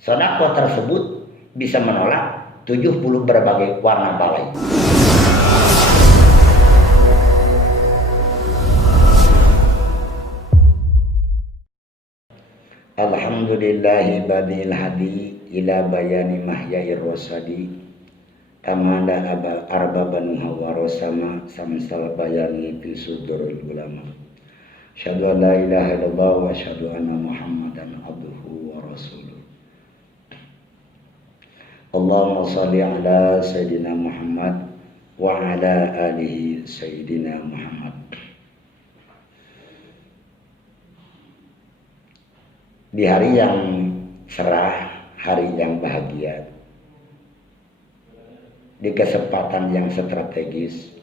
Sedekah tersebut bisa menolak 70 berbagai warna balai. Alhamdulillahi badil hadi ila bayani mahyair rosadi tamanda arbaban hawarosama samsal bayani fi sudurul ulama. Asyhadu an la ilaha illallah wa asyhadu anna muhammadan abduhu wa rasuluh. Allahumma shalli ala sayyidina Muhammad wa ala alihi sayyidina Muhammad. Di hari yang cerah, hari yang bahagia, di kesempatan yang strategis,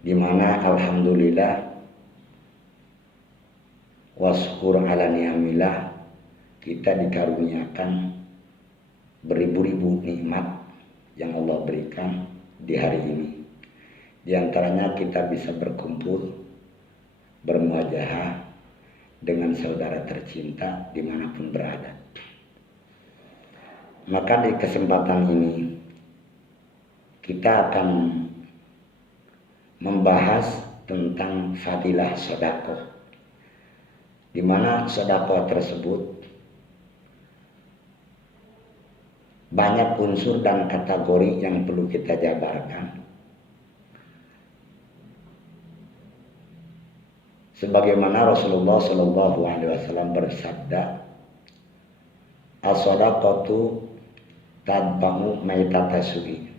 di mana alhamdulillah waskur ala ni'amillah, kita dikaruniakan beribu-ribu nikmat yang Allah berikan di hari ini. Di antaranya kita bisa berkumpul, bermuajahah dengan saudara tercinta dimanapun berada. Maka di kesempatan ini kita akan membahas tentang fadilah sedekah, di mana sedekah tersebut banyak unsur dan kategori yang perlu kita jabarkan. Sebagaimana Rasulullah Shallallahu Alaihi Wasallam bersabda, as-sadaqatu tadba'u maitata su'i.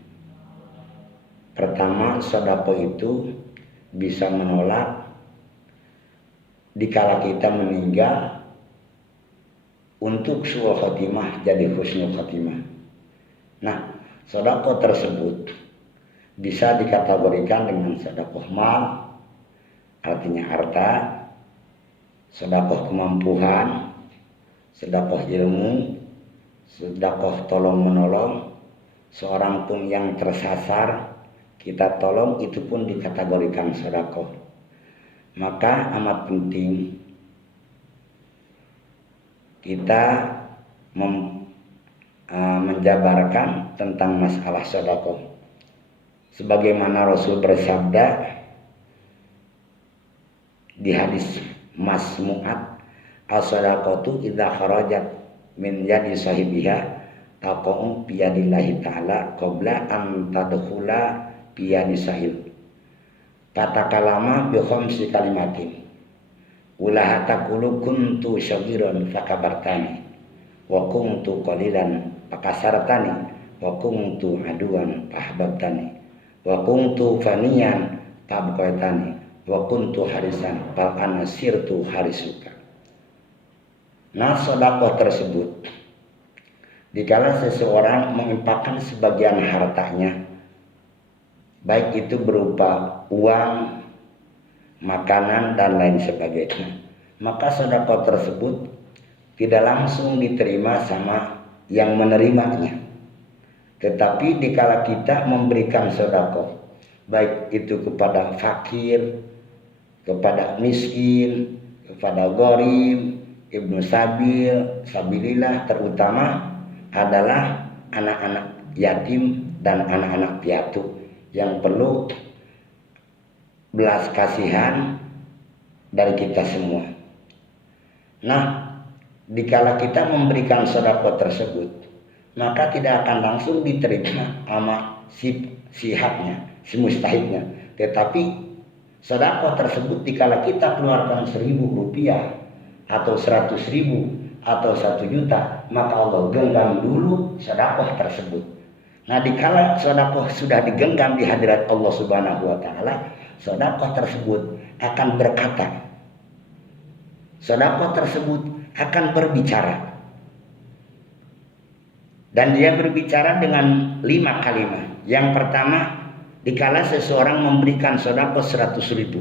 Pertama, sedekah itu bisa menolak dikala kita meninggal untuk su'ul khatimah jadi husnul khatimah. Nah, sedekah tersebut bisa dikategorikan dengan sedekah mal, artinya harta, sedekah kemampuan, sedekah ilmu, sedekah tolong menolong. Seorang pun yang tersasar kita tolong, itu pun dikategorikan sedekah. Maka amat penting kita menjabarkan tentang masalah sedekah. Sebagaimana Rasul bersabda di hadis masmu'at, as-sadaqatu idza kharajat min yadi sahibiha taqa'u bi yadillahi ta'ala qabla an tadkhula bi yadi sahib. Kata kalama bi khamsi kalimatin. Ulah taqulu kuntu syagiran fakabartani wa kuntu qalilan fakasartani wa kuntu aduan fahbabtani wa kuntu faniyan tabqaitani wa kuntu harisan fal ana sirtu harisuka. Nah, sedekah tersebut dikala seseorang menginfakkan sebagian hartanya, baik itu berupa uang, makanan dan lain sebagainya, maka sedekah tersebut tidak langsung diterima sama yang menerimanya. Tetapi dikala kita memberikan sedekah, baik itu kepada fakir, kepada miskin, kepada gharib, ibnu sabil, sabilillah, terutama adalah anak-anak yatim dan anak-anak piatu yang perlu belas kasihan dari kita semua. Nah, dikala kita memberikan sedekah tersebut, maka tidak akan langsung diterima sama sihatnya, si mustahiknya. Tetapi sedekah tersebut dikala kita keluarkan 1.000 rupiah atau 100.000 atau 1 juta, maka Allah genggam dulu sedekah tersebut. Nah, dikala sedekah sudah digenggam di hadirat Allah Subhanahu wa taala, sedekah tersebut akan berkata. Sedekah tersebut akan berbicara. Dan dia berbicara dengan 5 kalimat. Yang pertama, dikala seseorang memberikan sedekah 100.000,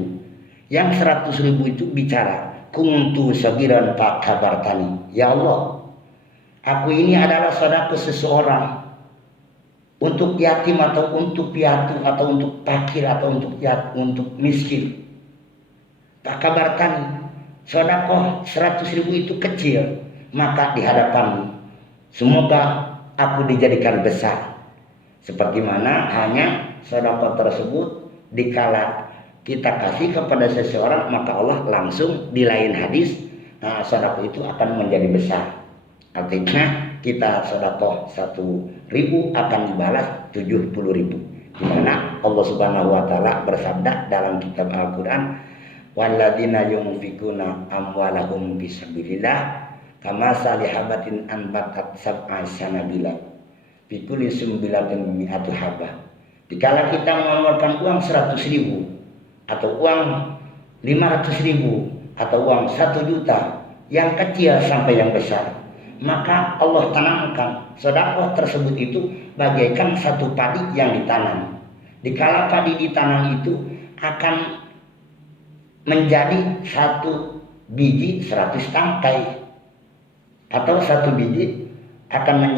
yang 100.000 itu bicara, kuntu sagiran pak kabartani. Ya Allah, aku ini adalah sedekah seseorang untuk yatim atau untuk piatu atau untuk fakir atau untuk miskin. Pak kabartani, sedekah 100.000 itu kecil, maka di hadapan semoga aku dijadikan besar. Seperti mana hanya sedekah tersebut dikala kita kasih kepada seseorang, maka Allah langsung di lain hadis sedekah itu akan menjadi besar. Artinya kita sedekah 1.000 akan dibalas 70.000. Di mana Allah Subhanahu wa taala bersabda dalam kitab Al-Qur'an, walladzina yunfikuna amwalahum fisabilillah kama salihabatin anbatat sab'a sanabila fi kulli sumbilatin mi'atu habah. Dikala kita mengeluarkan uang 100.000 atau uang 500.000 atau uang 1 juta, yang kecil sampai yang besar, maka Allah tanamkan sedekah tersebut itu bagaikan satu padi yang ditanam. Dikala padi ditanam itu akan menjadi 1 biji 100 tangkai, atau 1 biji akan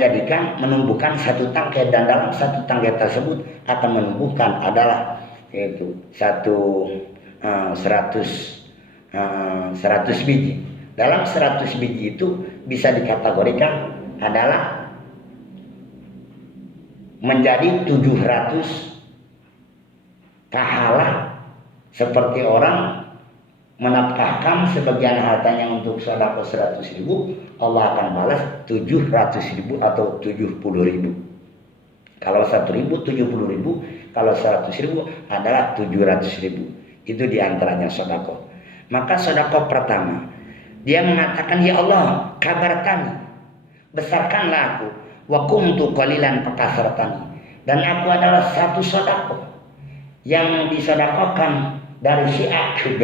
menumbuhkan 1 tangkai, dan dalam 1 tangkai tersebut akan menumbuhkan adalah yaitu 100 biji. Dalam 100 biji itu bisa dikategorikan adalah menjadi 700 pahala, seperti orang menafkahkan sebagian hartanya untuk sedekah 100.000, Allah akan balas 700.000 atau 70.000. Kalau 1.000 70.000, kalau 100.000 adalah 700.000. Itu diantaranya sedekah. Maka sedekah pertama, dia mengatakan, ya Allah, kabarkan, besarkanlah aku, wa kuntu qalilan fakasartani, dan aku adalah satu sedekah yang disedekahkan dari si A ke B,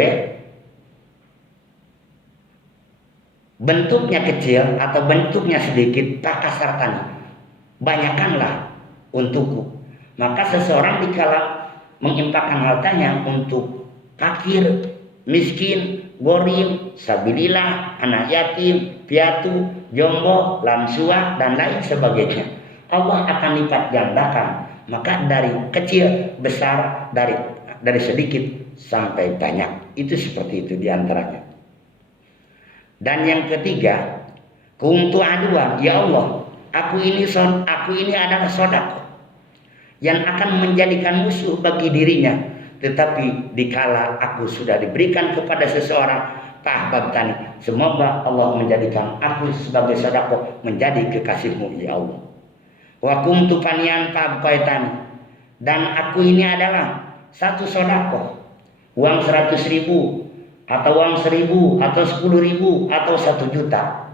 bentuknya kecil atau bentuknya sedikit, fakasartani, banyakkanlah untukku. Maka seseorang dikala menginfakkan hartanya untuk fakir, miskin, gharib, sabilillah, anak yatim, piatu, jombo, lamsua, dan lain sebagainya, Allah akan lipat gandakan. Maka dari kecil besar, dari sedikit sampai banyak. Itu seperti itu diantaranya. Dan yang ketiga, kuntu aduan, ya Allah, aku ini adalah sedekah yang akan menjadikan musuh bagi dirinya. Tetapi dikala aku sudah diberikan kepada seseorang, Pak Babtani, semoga Allah menjadikan aku sebagai sedekah menjadi kekasihmu, ya Allah. Wa kuntu panian Pak Baitani, dan aku ini adalah satu sedekah, uang 100.000 atau uang 1.000 atau 10.000 atau 1 juta.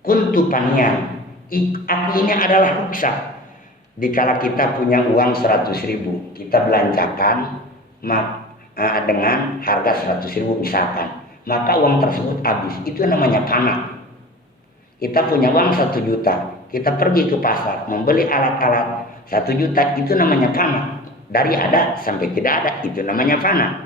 Kuntu panian, aku ini adalah rukhsah. Dikala kita punya uang 100.000, kita belanjakan dengan harga 100.000 misalkan, maka uang tersebut habis, itu namanya kana. Kita punya uang 1 juta, kita pergi ke pasar membeli alat-alat 1 juta, itu namanya kana. Dari ada sampai tidak ada, itu namanya fana.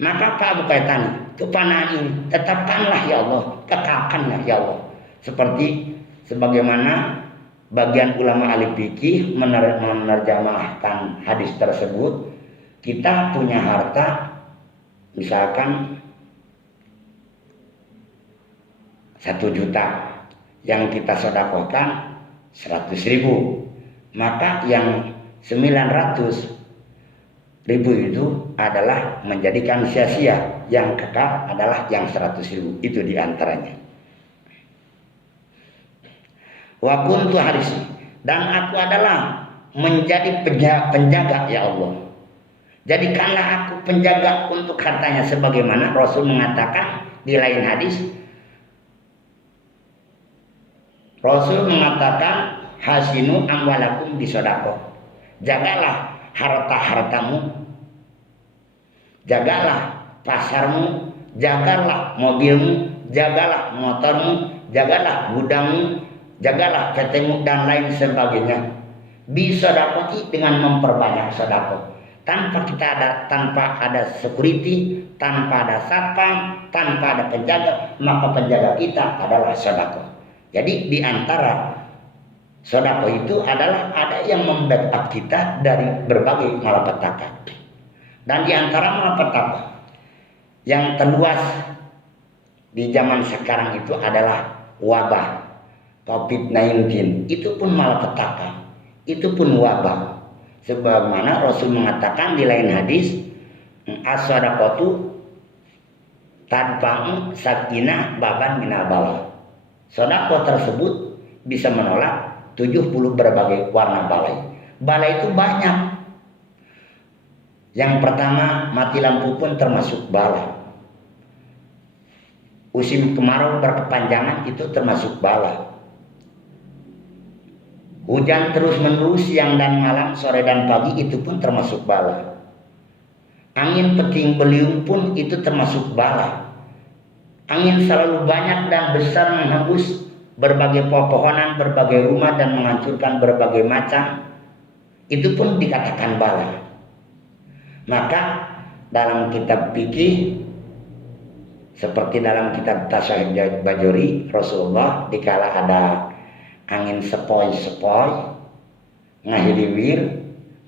Maka Pak Bukaitani, kepanaan ini tetapkanlah ya Allah, kekalkanlah ya Allah. Seperti sebagaimana bagian ulama ahli fikih menerjemahkan hadis tersebut, kita punya harta misalkan 1 juta, yang kita sedekahkan 100.000, maka yang 900.000 itu adalah menjadikan sia-sia, yang kekal adalah yang 100.000. Itu diantaranya. Wa kuntu harisi, dan aku adalah menjadi penjaga ya Allah. Jadikanlah aku penjaga untuk hartanya, sebagaimana Rasul mengatakan di lain hadis. Rasul mengatakan, hasinu amwalakum bisedekah. Jagalah harta-hartamu, jagalah pasarmu, jagalah mobilmu, jagalah motormu, jagalah gudangmu, jagalah ketemu dan lain sebagainya. Bisedekah dengan memperbanyak sedekah. Tanpa ada security, tanpa ada satpam, tanpa ada penjaga, maka penjaga kita adalah sedekah. Jadi di antara sedekah itu adalah ada yang membackup kita dari berbagai malapetaka. Dan di antara malapetaka yang terluas di zaman sekarang itu adalah wabah COVID-19, itu pun malapetaka, itu pun wabah. Sebagaimana Rasul mengatakan di lain hadis, as-shadaqatu tadfa'u sakinah baban minal bala. Sedekah tersebut bisa menolak 70 berbagai warna balai. Balai itu banyak. Yang pertama, mati lampu pun termasuk bala. Musim kemarau berkepanjangan itu termasuk bala. Hujan terus-menerus siang dan malam, sore dan pagi itu pun termasuk bala. Angin peting beliung pun itu termasuk bala. Angin selalu banyak dan besar menghembus berbagai pepohonan, berbagai rumah dan menghancurkan berbagai macam, itu pun dikatakan bala. Maka dalam kitab fikih seperti dalam kitab Tasawuf Bajuri, Rasulullah dikala ada angin sepoi-sepoi ngahiriwir,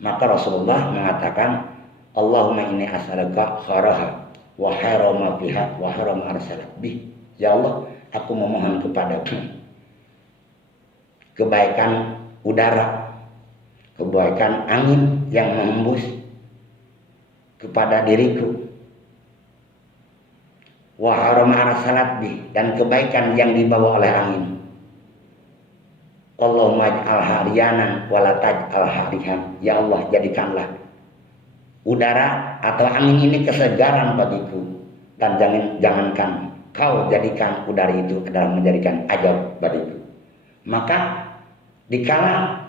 maka Rasulullah mengatakan, Allahumma inni as'aluka khairaha wa khaira ma fiha wa khaira ma arsalat bih. Ya Allah, aku memohon kepadamu kebaikan udara, kebaikan angin yang menghembus kepada diriku, wa khaira ma arsalat bih, dan kebaikan yang dibawa oleh angin. Allahumma ij'al hariyanan wa la taj'al harihan. Ya Allah, jadikanlah udara atau angin ini kesegaran bagiku, dan jangankan kau jadikan udara itu adalah menjadikan azab bagiku. Maka dikala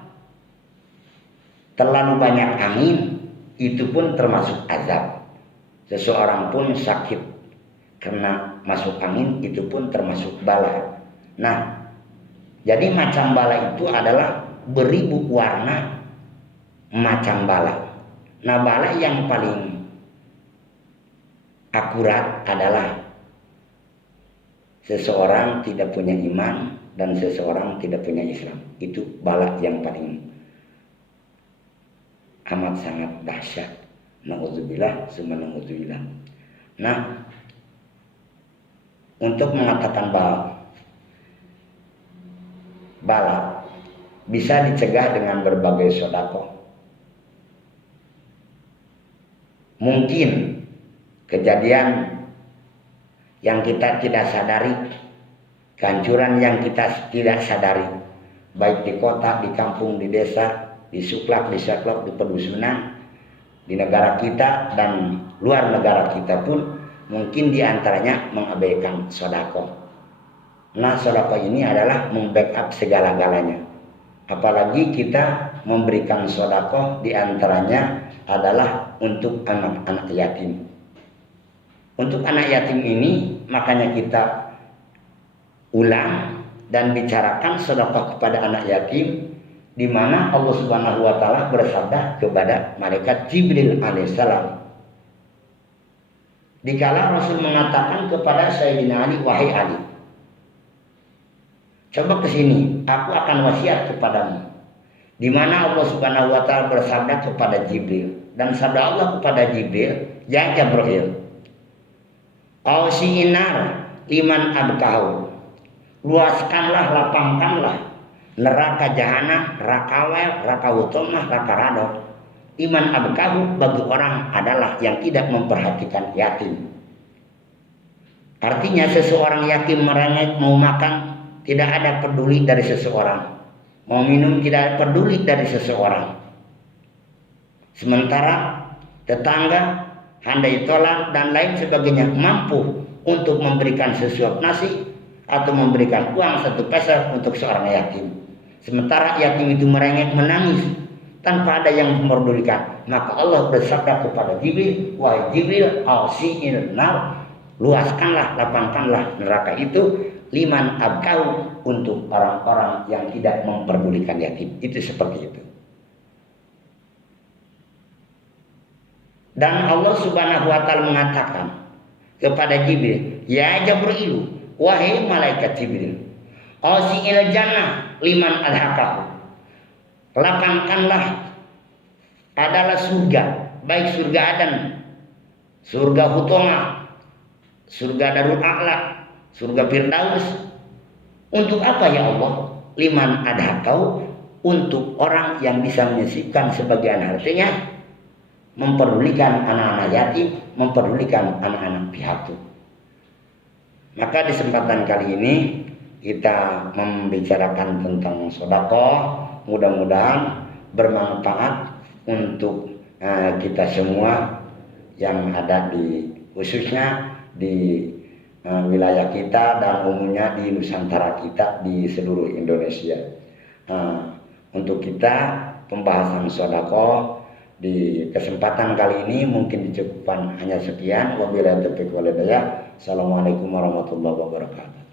terlalu banyak angin, itu pun termasuk azab. Seseorang pun sakit karena masuk angin, itu pun termasuk bala. Nah, jadi macam bala itu adalah beribu warna macam bala. Nah, bala yang paling akurat adalah seseorang tidak punya iman dan seseorang tidak punya Islam. Itu bala yang paling amat sangat dahsyat. Na'udzubillah, summa na'udzubillah. Nah, untuk mengatakan bala bisa dicegah dengan berbagai sedekah. Mungkin kejadian yang kita tidak sadari, kehancuran yang kita tidak sadari, baik di kota, di kampung, di desa, di suklak, di seklok, di pedusunan, di negara kita dan luar negara kita pun, mungkin diantaranya mengabaikan sedekah. Nah, sedekah ini adalah membackup segala-galanya. Apalagi kita memberikan sedekah, diantaranya adalah untuk anak-anak yatim. Untuk anak yatim ini makanya kita ulang dan bicarakan sedekah kepada anak yatim, di mana Allah Subhanahu wa taala bersabda kepada malaikat Jibril alaihissalam. Dikala Rasul mengatakan kepada Sayyidina Ali, wahai Ali, coba ke sini, aku akan wasiat kepadamu. Di mana Allah Subhanahu wa taala bersabda kepada Jibril, dan sabda Allah kepada Jibril, ya Jibril, Ausi'inar liman abkahu, luaskanlah, lapangkanlah neraka jahanam, rakawel, rakawutomah, rakarado, iman abkahu, bagi orang adalah yang tidak memperhatikan yatim. Artinya seseorang yatim merengek, mau makan tidak ada peduli dari seseorang, mau minum tidak peduli dari seseorang. Sementara tetangga, handai tolak dan lain sebagainya mampu untuk memberikan sesuap nasi atau memberikan uang 1 peser untuk seorang yatim. Sementara yatim itu merengek menangis tanpa ada yang memerdulikan. Maka Allah bersabda kepada Jibril, wahai Jibril, ausi'il nar, luaskanlah, lapangkanlah neraka itu, liman abkau, untuk orang-orang yang tidak memperdulikan yatim. Itu seperti itu. Dan Allah Subhanahu wa taala mengatakan kepada Jibril, ya Jibril, wahai malaikat Jibril, ausi'il jannah liman alhaqahu, lapangkanlah adalah surga, baik surga Adan, surga Hutoma, surga Darul A'la, surga Firdaus, Untuk apa ya Allah? Liman ada kau, untuk orang yang bisa menyisipkan sebagian hartanya, memperdulikan anak-anak yatim, memperdulikan anak-anak piatu. Maka di kesempatan kali ini kita membicarakan tentang sedekah, mudah-mudahan bermanfaat untuk kita semua yang ada di khususnya di wilayah kita dan umumnya di Nusantara kita di seluruh Indonesia. Untuk kita pembahasan sedekah di kesempatan kali ini mungkin dicukupkan hanya sekian. Wabillahi taufiq wal hidayah. Assalamualaikum warahmatullahi wabarakatuh.